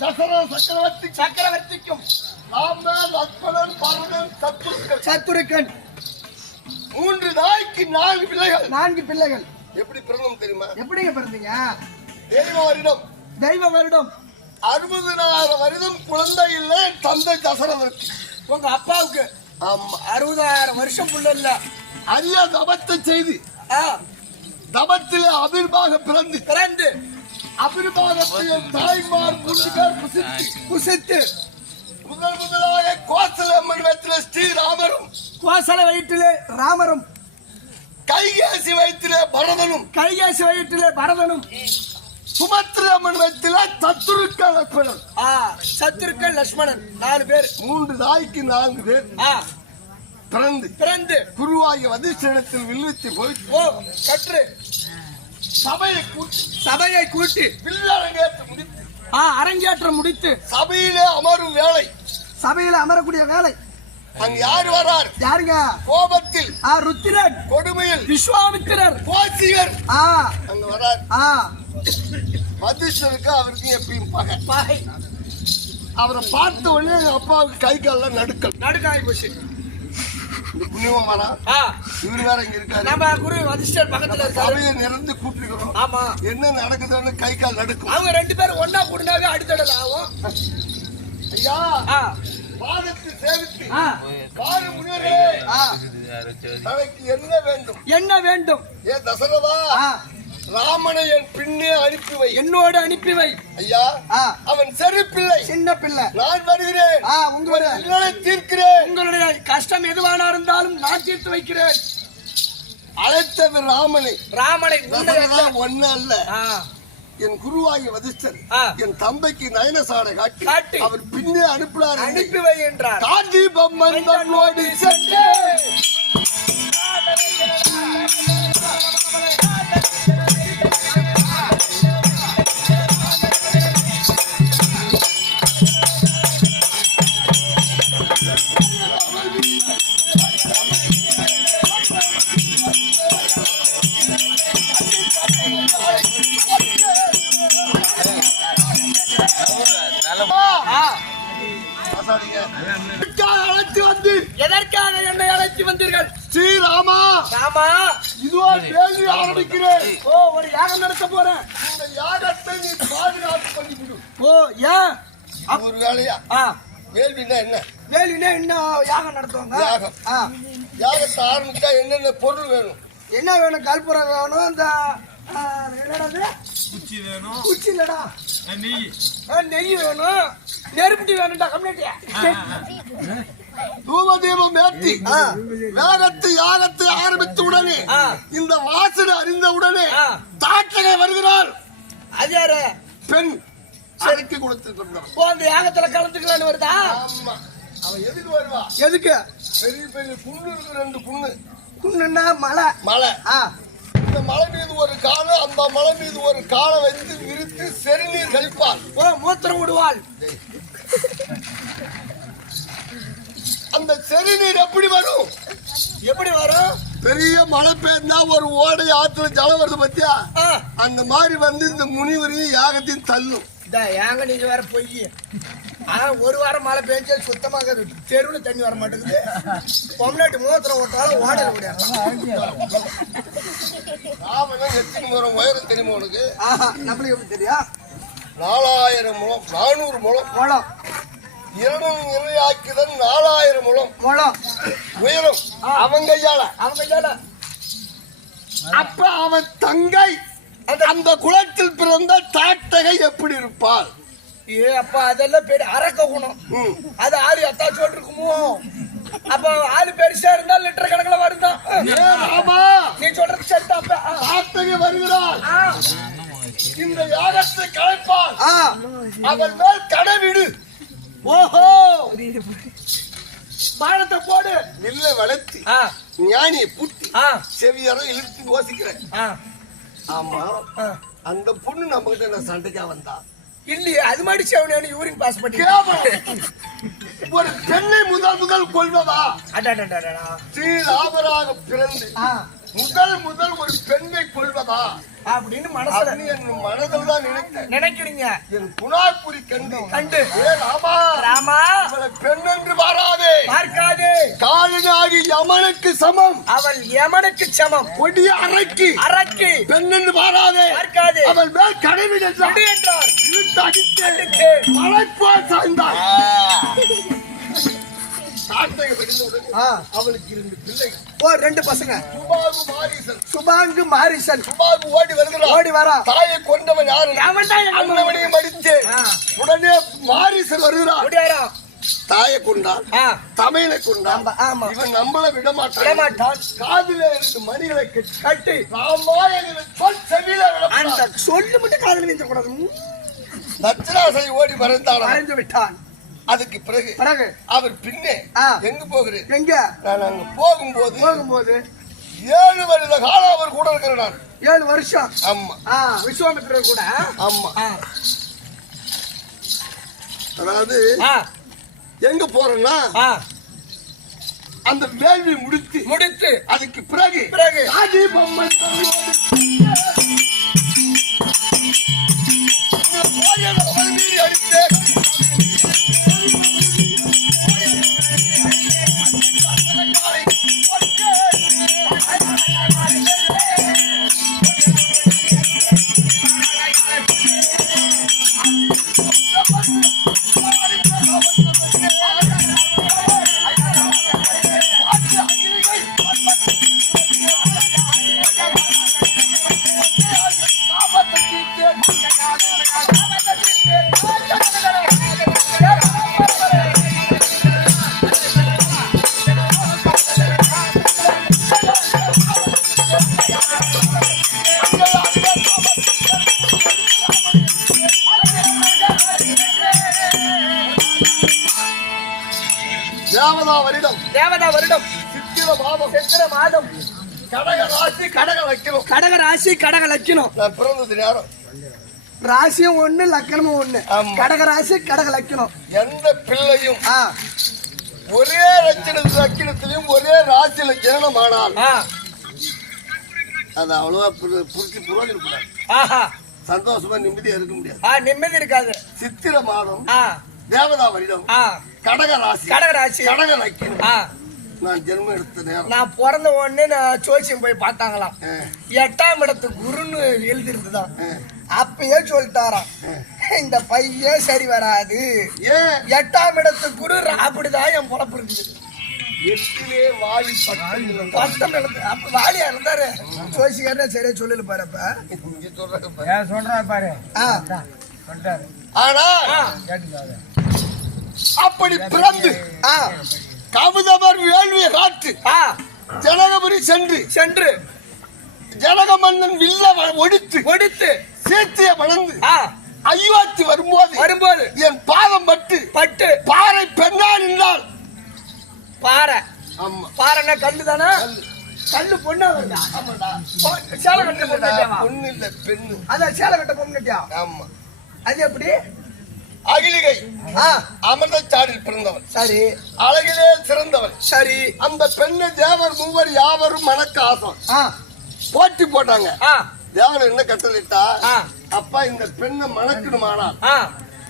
தசரத சக்கரவர்த்தி சக்கரவர்த்திக்கும் ராமன் லக்ஷ்மணன் பரதன் சத்துருக்கன் மூன்று நாய்க்கு நான்கு பிள்ளைகள். நான்கு பிள்ளைகள். எப்படி பிறந்தோம் தெரியுமா? எப்படிங்க பிறந்தீங்க? தெய்வ வருடம். தெய்வ வருடம். அறுபதினாயிரம் வருடம் குழந்தை இல்லை தந்தை தசரதற்கு உங்க அப்பாவுக்கு அறுபதாயிரம் வருஷம் புள்ள இல்ல. அரிய தபத்தை செய்து தபத்திலே அபிர்பாக பிறந்து பிறந்து அபிர்பாகத்தில் தாய்மார் பேர் புசித்து முதல் முதலாக கோசலம்மன் வயிற்றில ஸ்ரீராமரும் கோசல வயிற்றிலே ராமரும் கைகேசி வயிற்றிலே பரதனும் கைகேசி வயிற்றிலே பரதனும். சுமத்திரம்மன் வயிற்றில சத்துருக்க லட்சணன் ஆ சத்துருக்கன் லட்சுமணன் நாலு பேர். மூன்று தாய்க்கு நான்கு பேர். பிறந்து பிறந்து. குருவாகிய வதிஷ்டனத்தில் வில்லுத்தி போய் கற்று. சபையை கூட்டி சபையை கூட்டி வில்லரங்கேற்று முடித்து ஆ அரங்கேற்றம் முடித்து சபையிலே அமரும் வேலை. சபையில அமரக்கூடிய வேலை. அங்க யார் வரார்? யாருங்க? கோபத்தில். ஆ ருத்திரன். கொடுமையில். விஸ்வாமித்திரர். கோசிகர் ஆ. அங்க வரார். ஆ. வதிஷ்டருக்கு அவருக்கு எப்பயும் பகை. பாய் அவரை பார்த்த உடனே அப்பாவுக்கு கை காலில் நடுக்கல். நடுக்காய் போச்சு. புண்ணியமா வரா இவர் வேற இங்க இருக்காரு. நம்ம குரு வதிஷ்டர் பக்கத்துல சபையை நிறந்து கூட்டிருக்கிறோம். ஆமா. என்ன நடக்குதுன்னு கை கால் நடுக்கும். அவங்க ரெண்டு பேரும் ஒன்னா கூடினாவே அடித்தடல் ஆகும் ஐயா பாதத்தை சேவித்து ஆ. தனக்கு என்ன வேண்டும்? என்ன வேண்டும்? ஏ தசரதா ராமனை என் பின்னே அனுப்பி வை. என்னோடு அனுப்பி வை. ஐயா அவன் சரி பிள்ளை சின்ன பிள்ளை. நான் வருகிறேன். உங்களுடைய தீர்க்கிறேன். உங்களுடைய கஷ்டம் எதுவானா இருந்தாலும் நான் தீர்த்து வைக்கிறேன். அழைத்தது ராமனை. ராமனை உன்னை அல்ல. என் குருவாகிய வதிஷ்டர். என் தந்தைக்கு நயனசாரை காட்டி. அவர் பின்னே அனுப்பினார். அனுப்பி வை என்றார். காந்தீபம் மந்தனோடு சென்று வந்தீர்கள் ஸ்ரீராமா! ராமா! இதுவோ கேள்வி ஆரம்பிக்கிறேன். ஓ ஒரு யாகம் நடத்த போறேன். இந்த யாகத்தை நீ பாதுகாப்பு பண்ணிவிடு ஓ ஏன்? ஒரு வேலையா? ஆ. வேள்வின்னா என்ன? வேலினே இன்னும் யாகம் நடத்துவாங்க? யாகம். ஆ. யாகத்தை ஆரம்பிச்சா என்னென்ன பொருள் வேணும்? என்ன வேணும்? கற்பூரம் வேணும் இந்த ஆ, என்னடாது குச்சி வேணும். குச்சி இல்லடா. நெய். ஆ, நெய் வேணும். நெருப்புட்டி வேணும்டா கம்யூனிட்டியா தூம தீபம் ஏற்றி. வேகத்தை யாகத்தை ஆரம்பித்த உடனே. இந்த வாசனை அறிந்த உடனே ஆ. தாட்டகை வருகிறார் அது யாரு? பெண் செலுத்தி கொடுத்துருக்கிறார் ஓ அந்த யாகத்துல கலந்துக்கலான்னு வருதா? ஆமா. அவன் எதுக்கு வருவா? எதுக்கு? பெரிய பெரிய புண்ணு இருக்கு ரெண்டு புண்ணு குன்னுன்னா மலை மலை ஆ. இந்த மலை மீது ஒரு காலை அந்த மலை மீது ஒரு காலை வைத்து விரித்து செருநீர் கழிப்பார் ஓ மூத்திரம் விடுவாள். அந்த செருநீர் எப்படி வரும்? எப்படி வரும்? பெரிய மழை பெய்ந்தா ஒரு ஓடை ஆத்துல ஜலம் வருது பத்தியா? அந்த மாதிரி வந்து இந்த முனிவரையும் யாகத்தையும் தள்ளும். ஏங்க நீங்க வேற பொய். ஆனா ஒரு வாரம் மழை பெஞ்சா சுத்தமாக தெருவுல தண்ணி வர மாட்டேங்குது. பொம்னாட்டு மூத்திரம் ஓட்டாலும் ஓடல முடியாது ராவணன் எத்தனை முறம் உயரம் தெரியுமா உனக்கு? நம்மளுக்கு எப்படி தெரியும்? நாலாயிரம் முழம் நானூறு முழம். முளம் இரண்டும் இணையாக்குதல் நாலாயிரம் முழம். முளம் உயரம். அவன் கையால. அவங்க கையால. அப்ப அவன் தங்கை. அந்த குலத்தில் பிறந்த தாட்டகை எப்படி இருப்பாள்? ஏ அப்பா அதெல்லாம் பெரிய அரக்க குணம். அது ஆளு அத்தாச்சோட்டு இருக்குமோ? அப்ப ஆளு பெருசா இருந்தா லிட்டர் கணக்குல வருதான் நீ சொல்றது சரிதான் அப்ப. ஆ. தாட்டகை வருகிறாள். இந்த யாகத்தை கலைப்பாள். அவள் மேல் கடைவிடு ஓஹோ! பானத்தை போடு. நெல்லை வளர்த்தி ஆ. ஞானியை புட்டி ஆ. செவியறம் இழுத்து யோசிக்கிறேன் ஆ. ஆமா. அந்த பொண்ணு நம்ம கிட்ட என்ன சண்டைக்கா வந்தா? இல்லையே அது மாதிரி செவனு யூரின் பாஸ் பண்ணி. ஒரு பெண்ணை முதல் முதல் கொள்வதா அடடடடடா. ஸ்ரீராமராக பிறந்து ஆ. முதல் முதல் ஒரு பெண்ணை கொள்வதா? அப்படின்னு மனசுல என் மனதில் தான் நினைத்தேன். நினைக்கிறீங்க? என் புனாக்குடி கண்டு. கண்டு. ராமா ராமா. பெண் என்று வராதே. பார்க்காதே. காலினாகி யமனுக்கு சமம். அவள் யமனுக்கு சமம். கொடிய அறைக்கு. அரக்கி பெண் என்று வராதே. பார்க்காதே. அவள் மேல் கடவில் என்றார். என்றார் இழுத்து. அடித்து. மலைப்போல் அவளுக்கு இரண்டு பிள்ளை ஓ ரெண்டு பசங்க. சுபாகு மாரீசன். சுபாங்கு மாரிசன். சுபாகு ஓடி வருகிறான். ஓடி வரா. தாயை கொண்டவன் யாரு? அவன் தான் எங்க அம்மா. அண்ணவனையும் அடித்து ஆ. உடனே மாரீசன் வருகிறான். தாயை கொண்டான் தமையனை கொண்டான். இவன் நம்மள விட மாட்டான். காதில இருந்து மணிகளை கட்டி கட்டி. ராமா எங்களை சொல் செவியில அந்த. சொல்லு மட்டும் காதல் வீழ்த்த கூடாது தட்சிணாசை ஓடி மறைந்தானா மறைந்து விட்டான் அதுக்கு பிறகு பிறகு. அவர் பின்னே. எங்க போகிறேன் எங்க? நான் அங்க போகும்போது போகும்போது ஏழு வருட காலம் அவர் கூட இருக்கிறேன் நான் ஏழு வருஷம். ஆமா. விஸ்வாமித்திரர் கூட. ஆமா. அதாவது எங்க போறேன்னா அந்த வேள்வி முடித்து முடித்து அதுக்கு பிறகு பிறகு. ஆதி வருடம். தேவதா வருடம். சித்திர மாதம் சித்திர மாதம். கடக ராசி கடக வைக்கணும். கடக ராசி கடக லக்கினம் நான் பிறந்தது நேரம். ராசியும் ஒண்ணு லக்கணமும் ஒண்ணு. கடக ராசி கடக லக்கினம் எந்த பிள்ளையும் ஒரே லட்சண லட்சணத்திலையும் ஒரே ராசி லட்சணம் ஆனால் அது அவ்வளவா புரி- புரிச்சு ஆஹா. சந்தோஷமா நிம்மதியா இருக்க முடியாது. நிம்மதி இருக்காது. சித்திர மாதம் தேவதா வருடம் ஆ. கடக ராசி கடக ராசி கடக லட்சணம் ஆ. நான் ஜென்மம் எடுத்த நேரம். நான் பிறந்த உடனே நான் ஜோசியம் போய் பார்த்தாங்களாம். எட்டாம் இடத்து குருன்னு எழுதிருந்துதான். அப்பயே சொல்லிட்டாராம். இந்த பையன் சரி வராது. எட்டாம் இடத்து குரு அப்படிதான் என் பொழப்பு இருக்குது எட்டிலே வாய் பட்டம் அப்ப வாலியா இருந்தாரு? ஜோசிக்காரனே சரியா சொல்லல பாரு அப்ப. சொல்றாரு பாரு. ஆனா அப்படி பிறந்து கவிதவர் வேள்வி காட்டு ஜனகபுரி சென்று சென்று ஜனக மன்னன் வில்ல ஒடித்து ஒடித்து சேத்திய வளர்ந்து ஐயாத்தி வரும்போது வரும்போது என் பாதம் பட்டு பட்டு பாறை பெண்ணா நின்றாள். பாறை. ஆமா. பாறைன்னா கல்லு. தானே கல்லு. பொண்ணா வருதா? சேலை கட்ட பொண்ணு பொண்ணு இல்ல பெண்ணு. அதான் சேலை கட்ட பொண்ணுட்டியா ஆமா. அது எப்படி? அகிலிகை. ஆ. அமிர்தச்சாடில் பிறந்தவன். சரி அழகிலே சிறந்தவன். சரி அந்த பெண்ணை தேவர் மூவர் யாவரும் மணக்க ஆசம் போட்டி போட்டாங்க. தேவர் என்ன கட்டளிட்டா. அப்பா இந்த பெண்ணை மணக்கணுமானால்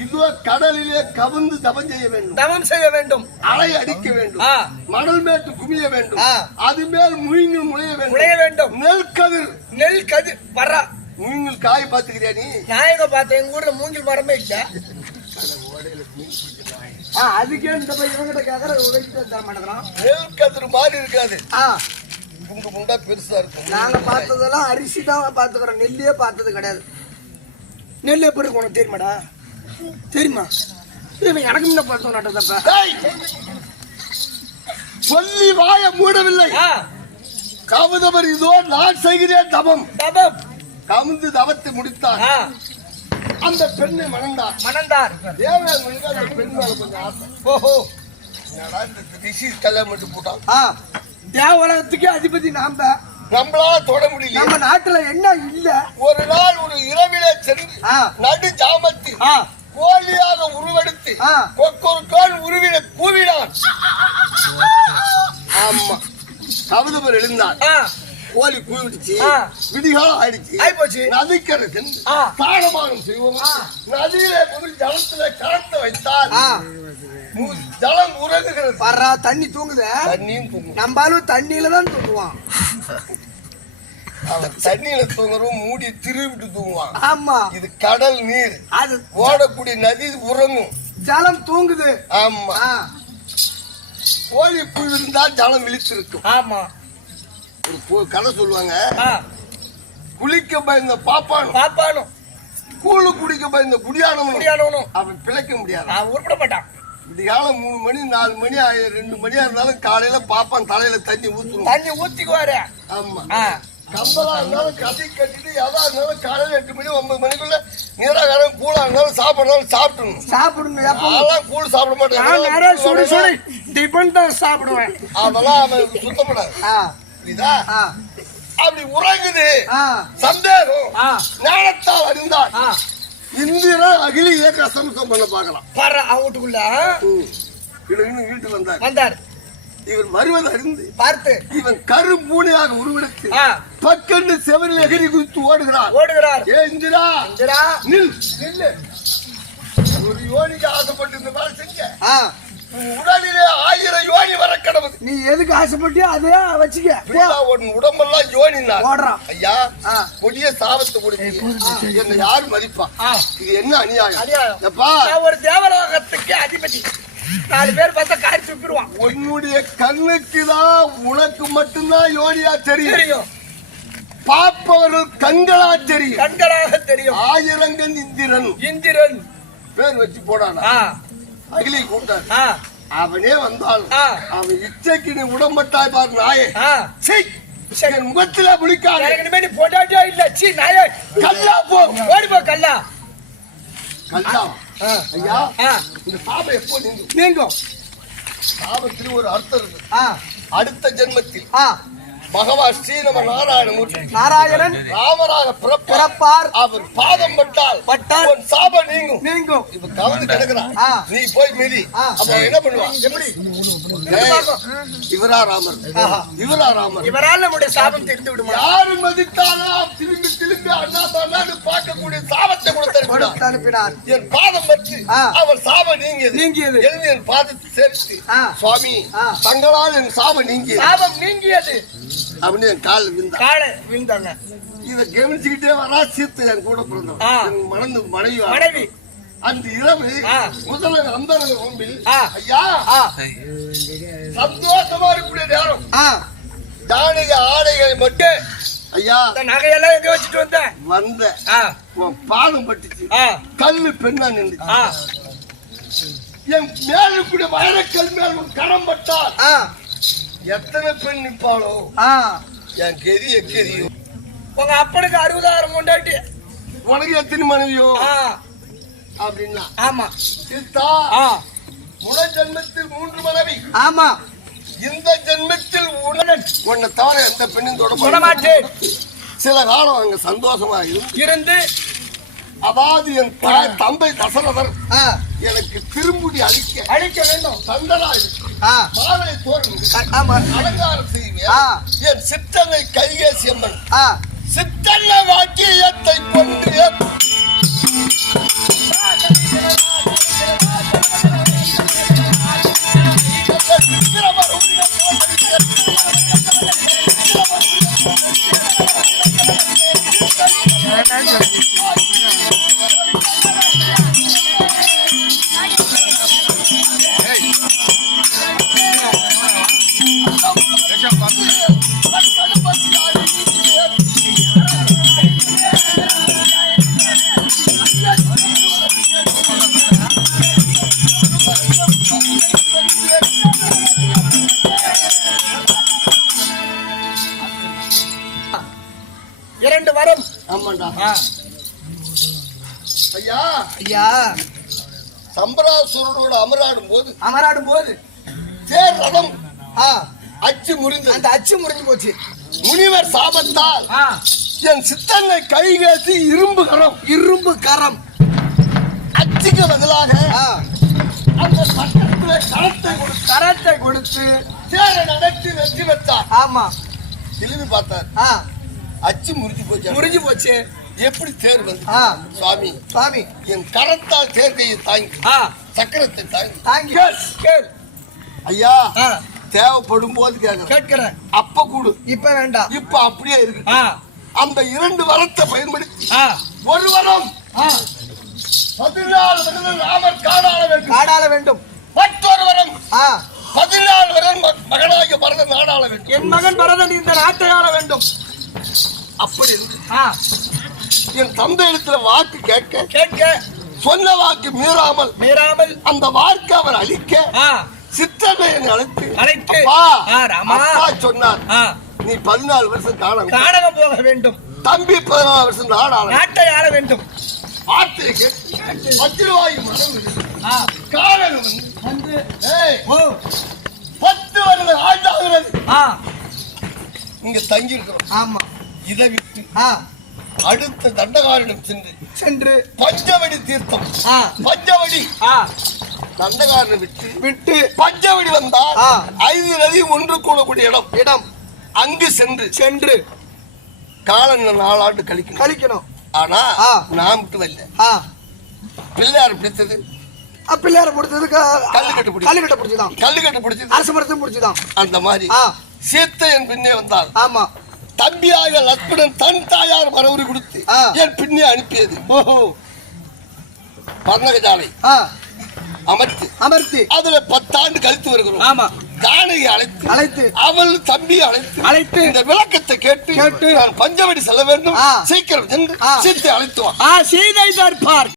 இதோ கடலிலே கவுந்து தவம் செய்ய வேண்டும். தவம் செய்ய வேண்டும். அலை அடிக்க வேண்டும். மணல் மேட்டு குமிய வேண்டும். அது மேல் முயங்கள் முளைய முளைய வேண்டும். வேண்டும் நெல் கதிர். நெல் கது வர்றா. முயங்கள் காய் பாத்துக்கிறியா நீ? நான் எங்க பார்த்தேன்? எங்க ஊர்ல மூங்கில் மரமே இல்ல. அதுக்கே இந்த இவங்கிட்ட கேக்குற உதவிட்டு தர மாட்டேங்கிறான். நெல் கதிர் மாதிரி இருக்காது. ஆ. குண்டு குண்டா பெருசா இருக்கும். நாங்க பார்த்ததெல்லாம் அரிசி தான் பார்த்துக்கிறோம். நெல்லையே பார்த்தது கிடையாது. நெல் எப்படி இருக்கும் உனக்கு தெரியுமாடா? தெரியுமா? இவன் எனக்கு முன்ன பார்த்தோம் நட்டதப்ப டேய்! சொல்லி வாய மூடவில்லை. கவுதவர் இதோ நான் செய்கிறேன் தவம். தபம் கவுந்து தவத்தை முடித்தார் ஆ. அந்த பெண்ணை மணந்தார். மணந்தார். தேவராஜ் அந்த பெண் மேல கொஞ்சம் ஆசை. ஓஹோ. என்னடா இந்த ரிஷி கல்யாணம் பண்ணி போட்டான்? ஆ. தேவலகத்துக்கே அதிபதி நாம நம்மளால தொட முடியல நம்ம நாட்டுல என்ன இல்ல? ஒரு நாள் ஒரு இரவிலே சென்று நடு ஜாமத்தில் கோழியாக உருவெடுத்து. கொக்கொரு கோல் உருவின கூவினான் ஆமா. கவுதவர் எழுந்தார் ஆ. கோழி கூவிடுச்சு. விடிகாலம் ஆயிடுச்சு ஆயிப்போச்சு. நதிக்கரை ஆ. தானமானம் செய்வோம். நதியிலே கொண்டு ஜலத்துல கலத்த வைத்தால் ஜலம் உறங்குகிறது. வர்றா தண்ணி தூங்குது. தண்ணியும் தூங்கும். நம்பாலும் தண்ணியில தான் தூங்குவான். அவன் தண்ணியில தூங்குறோம் மூடி திருவிட்டு தூங்குவான். ஆமா. இது கடல் நீர். அது ஓடக்கூடிய நதி உறங்கும். ஜலம் தூங்குது. ஆமா. கோழி புழுவிருந்தா ஜலம் விழித்திருக்கும். ஆமா. ஒரு கதை சொல்லுவாங்க. ஆ, குளிக்க பயந்த பாப்பானும் பாப்பானும் கூழு குடிக்க பயந்த குடியானவனும் முடியாதவனும் அவன் பிழைக்க முடியாது? நான் உருப்பிட மாட்டான் விடிகாலம் மூணு மணி நாலு மணி ரெண்டு மணியா இருந்தாலும் காலையில பாப்பான் தலையில தண்ணி ஊத்துரும் தண்ணி ஊத்திக்குவாரு. ஆமா. ஆ, கம்பலா இருந்தாலும் கதை கட்டிட்டு எதா இருந்தாலும் காலையில எட்டு மணி ஒன்பது மணிக்குள்ள நீராகாரம் கூழா இருந்தாலும் சாப்பிடணும் சாப்பிடணும். சாப்பிடணும் அதெல்லாம் கூழ் சாப்பிட நிறைய சுடு சுடு மாட்டேன் டிபன் தான் சாப்பிடுவேன். அதெல்லாம் அவன் சுத்தப்படாது. ஆ, புரியுதா? அப்படி உறங்குது. சந்தேகம். ஞானத்தால் அறிந்தார். இந்திரா அகில இயக்க சமசம் பண்ண பார்க்கலாம். பாரு அவன் வீட்டுக்குள்ள ஆ, இவன் வீட்டுக்கு வந்தார். வந்தார். இவன் வருவது அறிந்து பார்த்து. இவன் கரும்பூனையாக உருவெடுத்து பக்கண்டு செவரில் எகிரி குதித்து ஓடுகிறார். ஓடுகிறார். ஏ இந்திரா இந்திரா, நில் நில்லு. ஒரு யோனிக்கு ஆசைப்பட்டு இந்த வேலை செஞ்ச உடலிலே ஆயிரம் யோனி வர கடவுது நீ எதுக்கு ஆசைப்பட்டியோ அதே வச்சுக்க. உன் உடம்பெல்லாம் யோனினா ஓடுறான் ஐயா. கொடிய சாபத்தை கொடுத்து என்ன யாரு மதிப்பா. இது என்ன அநியாயம். எப்பா? ஒரு தேவலோகத்துக்கு அதிபதி. நாலு பேர் பார்த்தா காரி துப்பிடுவான் உன்னுடைய கண்ணுக்கு தான் உனக்கு மட்டும்தான் யோனியா தெரியும். தெரியும். பார்ப்பவர்கள் கண்களா தெரியும். கண்களாக தெரியும். ஆயிரங்கன் இந்திரன். இந்திரன். பேர் வச்சு போடானா? அகிலை கூட்டான் ஆ, அவனே வந்தால் ஆ. அவன் இச்சைக்கு நீ உடம்பட்டாய் பாரு நாயே. என் முகத்தில முடிக்காது இனிமே நீ பொண்டாட்டியா இல்ல? சீ நாயே. கல்லா போ. ஓடி போ கல்லா. கல்லா. ஐயா இந்த சாபம் எப்போ நீங்கும்? நீங்கும். சாபத்தில் ஒரு அர்த்தம் இருக்கு. அடுத்த ஜென்மத்தில் பகவான் ஸ்ரீநம நாராயணமூர்த்தி நாராயணன் ராமராக பிறப்பார். அவர் பாதம் பட்டால் பட்டால் உன் சாபம் நீங்கும். நீங்கும். இப்ப கவர்ந்து கிடக்குறான். நீ போய் மிதி. ஆ. அப்ப என்ன பண்ணுவான்? எப்படி? இவரா ராமர். இவரா ராமர். இவரால் நம்முடைய சாபம் தெரிந்து விடுமா? யாரு மதித்தாலும் திரும்பி திரும்பி அண்ணா தாண்டான்னு பார்க்கக்கூடிய சாபத்தை கொடுத்து அனுப்பினார். என் பாதம் பற்றி. அவர் சாபம் நீங்கியது. நீங்கியது. எழுதி என் பாதத்தை சேர்த்து. சுவாமி. தங்களால் என் சாபம் நீங்கியது. சாபம் நீங்கியது. அப்படின்னு என் காலில் விழுந்தான். காலை வீழ்ந்தாங்க. இதை கவனிச்சுக்கிட்டே வரா சீத்து என் கூட ஆ. பிறந்தவன் என் மணந்து மனைவி. மனைவி. அந்த இரவு. முதல்ல அந்த ரூமில் ஆ. ஐயா சந்தோஷமா இருக்கக்கூடிய நேரம். ஜானக ஆடைகளை மட்டும் ஐயா நகையெல்லாம் எங்க வச்சுட்டு வந்த? வந்த பாதம் பட்டுச்சு. கல்லு பெண்ணா நின்று என் மேல இருக்கக்கூடிய வைரக்கல் மேல் ஒரு கரம் பட்டால் எத்தனை பெண் நிற்பாளோ ஆ. என் கெதி எக்கெதியும் உங்க அப்பனுக்கு அறுபதாயிரம் கொண்டாட்டி. உனக்கு எத்தனை மனைவியோ? ஆ, அப்படின்னா ஆமா. சித்தா முத ஜென்மத்தில் மூன்று மனைவி. ஆமா. இந்த ஜென்மத்தில் உடனே உன்னை தவிர எந்த பெண்ணும் தொட மாட்டேன். சில காலம் அங்க சந்தோஷமா இருந்து அதாவது என் தாய் தந்தை தசரதர் எனக்கு திரும்புடி அழிக்க அழிக்க வேண்டும். தந்தனா மாவிளை தோறும் அலங்காரம் செய்வேன். என் சித்தனை கைகேசி அம்மன். சித்தன்ன வாக்கியத்தை கொண்டு ஐயா. ஐயா. சம்பராசுரனோட அமராடும் போது அமராடும் போது தேர் ரதம் ஆ, அச்சு முறிந்தது. அந்த அச்சு முறிஞ்சு போச்சு. முனிவர் சாபத்தால் என் சித்தனை கைகேசி இரும்பு கரம். இரும்பு கரம். அச்சுக்கு பதிலாக அந்த பட்டத்துல கரத்தை கொடுத்து கரத்தை கொடுத்து தேரை நடத்தி வெற்றி பெற்றார். ஆமா. திரும்பி பார்த்தார். அச்சு முறிஞ்சு போச்சு. முறிஞ்சு போச்சு. எப்படி தேர் வந்து? ஆ. சுவாமி சுவாமி. என் கரத்தால் தேர் கையை தாங்கி சக்கரத்தை தாங்கி. தாங்கி. கேள் ஐயா ஆ. தேவைப்படும் போது கேட்கிறேன். அப்ப கூடு. இப்ப வேண்டாம். இப்ப அப்படியே இருக்கு. அந்த இரண்டு வரத்தை பயன்படுத்தி ஒரு வரம் பதினாலு வருடம் ராமர் காணாள வேண்டும். காடாள வேண்டும். மற்றொரு வரம் பதினாலு வருடம் மகனாகிய பரத நாடாள வேண்டும். என் மகன் பரதன் இந்த நாட்டை ஆள வேண்டும். அப்படி இருந்து ஆ. என் தந்தை இடத்துல வாக்கு கேட்க கேட்க. சொன்ன வாக்கு மீறாமல் மீறாமல். அந்த வாக்கு அவர் அளிக்க ஆ. சித்தனை என்னை அழைத்து அழைத்து, அப்பா சொன்னார் நீ பதினாலு வருஷம் காண காடகம் போக வேண்டும். தம்பி பதினாலு வருஷம் நாடாள நாட்டை ஆள வேண்டும். வார்த்தையை கேட்டு வஜ்ரவாயு மனம் காரணம் வந்து, பத்து வருட ஆண்டாகிறது. இங்க தங்கி இருக்கிறோம் ஆமா. இதை விட்டு ஆ. அடுத்த தண்டகாரிடம் சென்று சென்று பஞ்சவடி தீர்த்தம். பஞ்சவடி. தண்டகாரனை விட்டு விட்டு பஞ்சவடி வந்தால். ஐந்து நதி ஒன்று கூடக்கூடிய இடம். இடம். அங்கு சென்று சென்று காலன் நாலாண்டு கழிக்கணும். கழிக்கணும். ஆனா. நான் மட்டும் வரல பிள்ளையார் பிடித்தது. பிள்ளையார பிடிச்சதுக்கு கல்லுக்கட்டு பிடி. கல்லுக்கட்டை பிடிச்சதான். கல்லுக்கட்டு பிடிச்சது. அரசு மரத்தையும் பிடிச்சதான். அந்த மாதிரி சீத்தை என் பின்னே வந்தால் ஆமா. தம்பியாக லட்சுமணன் தன் தாயார் மரவுரி கொடுத்து. என் பின்னே அனுப்பியது. ஓஹோ. பர்ணகஜாலை ஆ. அமர்த்தி. அமர்த்தி. அதுல பத்தாண்டு கழித்து வருகிறோம். ஆமா. ஜானகி அழைத்து அழைத்து. அவள் தம்பி அழைத்து அழைத்து. இந்த விளக்கத்தை கேட்டு கேட்டு. நான் பஞ்சவடி செல்ல வேண்டும். சீக்கிரம் சென்று. சீத்தை அழைத்து வா. ஆ சீதை தர்பார்